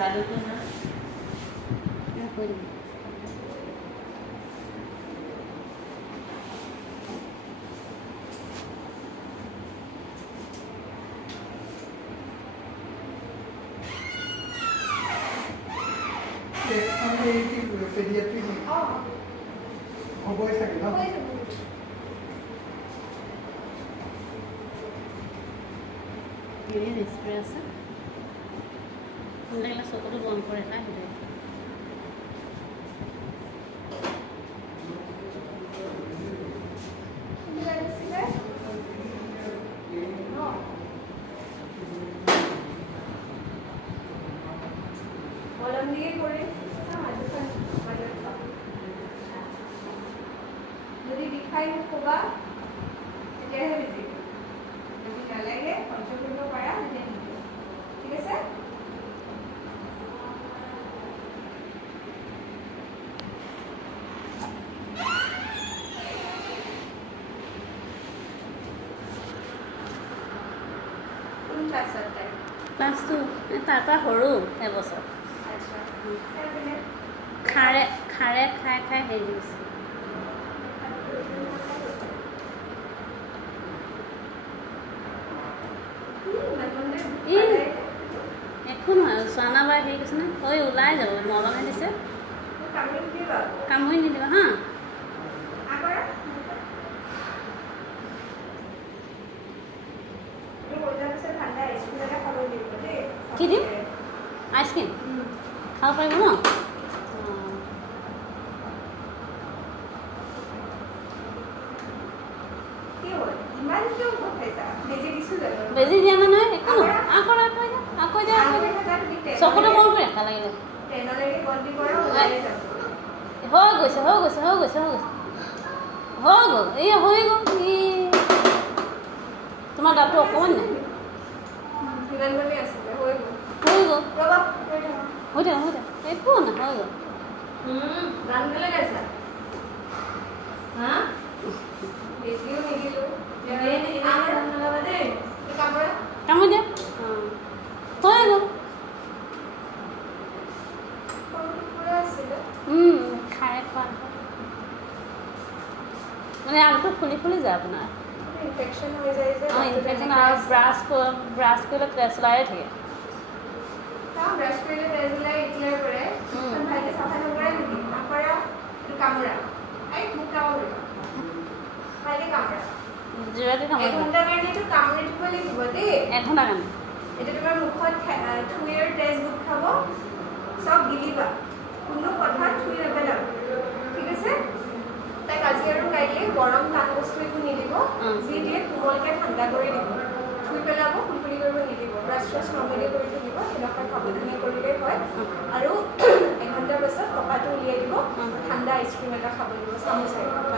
গালুটো না পেডিয়াট্ৰিক হ'বই চাগে ন স্প্ৰে আছে লাগিলে চকুটো বন্ধ কৰে না সেইটো যদি বিষাই ক'বা তেতিয়াহে বেছি যদি নালাগে সহ্য কৰিব পাৰা তেতিয়া নিদিওঁ ঠিক আছে কোন ক্লাছত তাই ক্লাছটো তাৰ পৰা সৰু এবছৰ আচ্ছা খাৰে খাৰে খাই খাই হেৰি হৈছে একো নহয় চোৱানা বাৰ হেৰি কৈছে নে ঐ ওলাই যাব মৰমে দিছে কামুৰি নিদিবা হা কি দিম আইচক্ৰীম খাব পাৰিব ন বেজি দিয়া নহয় একো নহয় আকৌ আকৌ দিয়া চকুটো বন্ধ কৰি ৰাখা লাগিলে হৈ গৈছে হৈ গৈছে হৈ গৈছে হৈ গৈছে হৈ গ'ল এই হৈ গ'ল ই তোমাৰ দাঁতটো অকণমান নাই হৈ গ'ল হৈ থাক একো নাই হৈ গ'ল কামত দিয়া হৈ গ'ল খাই খোৱা মানে আলুটো ফুলি ফুলি যায় আপোনাৰ ইনফেকশ্যন হৈ যায় যে অঁ ইনফেকশ্যন আৰু ব্ৰাছ কৰিলে তেজ ওলায়ে থাকে ব্ৰাছ কৰিলে তেজ ওলাই এতিয়াৰ পৰাই ভালকৈ চাফা নকৰে নেকি নকৰা এইটো কামোৰা এই মোক কামোৰিবা ভালকৈ কামোৰা জোৰকৈ কামত এঘণ্টাৰ কাৰণেতো কামুৰি দিব লাগিব দেই এঘণ্টাৰ কাৰণে এতিয়া তোমাৰ মুখত থুইৰ তেজ গোট খাব চব গিলিবা কোনো কথা থুই নেপেলাব ঠিক আছে তাইক আজি আৰু কাইলৈ গৰম টান বস্তু একো নিদিব যি দিয়ে কোমলকৈ ঠাণ্ডা কৰি দিব থুই পেলাব কুলকুলি কৰিব নিদিব ব্ৰাছ ট্ৰাছ নৰ্মেলি কৰি থাকিব সেনেকুৱা সাৱধানে কৰিলেই হয় আৰু এঘণ্টাৰ পাছত কপাটো উলিয়াই দিব ঠাণ্ডা আইচক্ৰীম এটা খাব দিব চামুচেৰে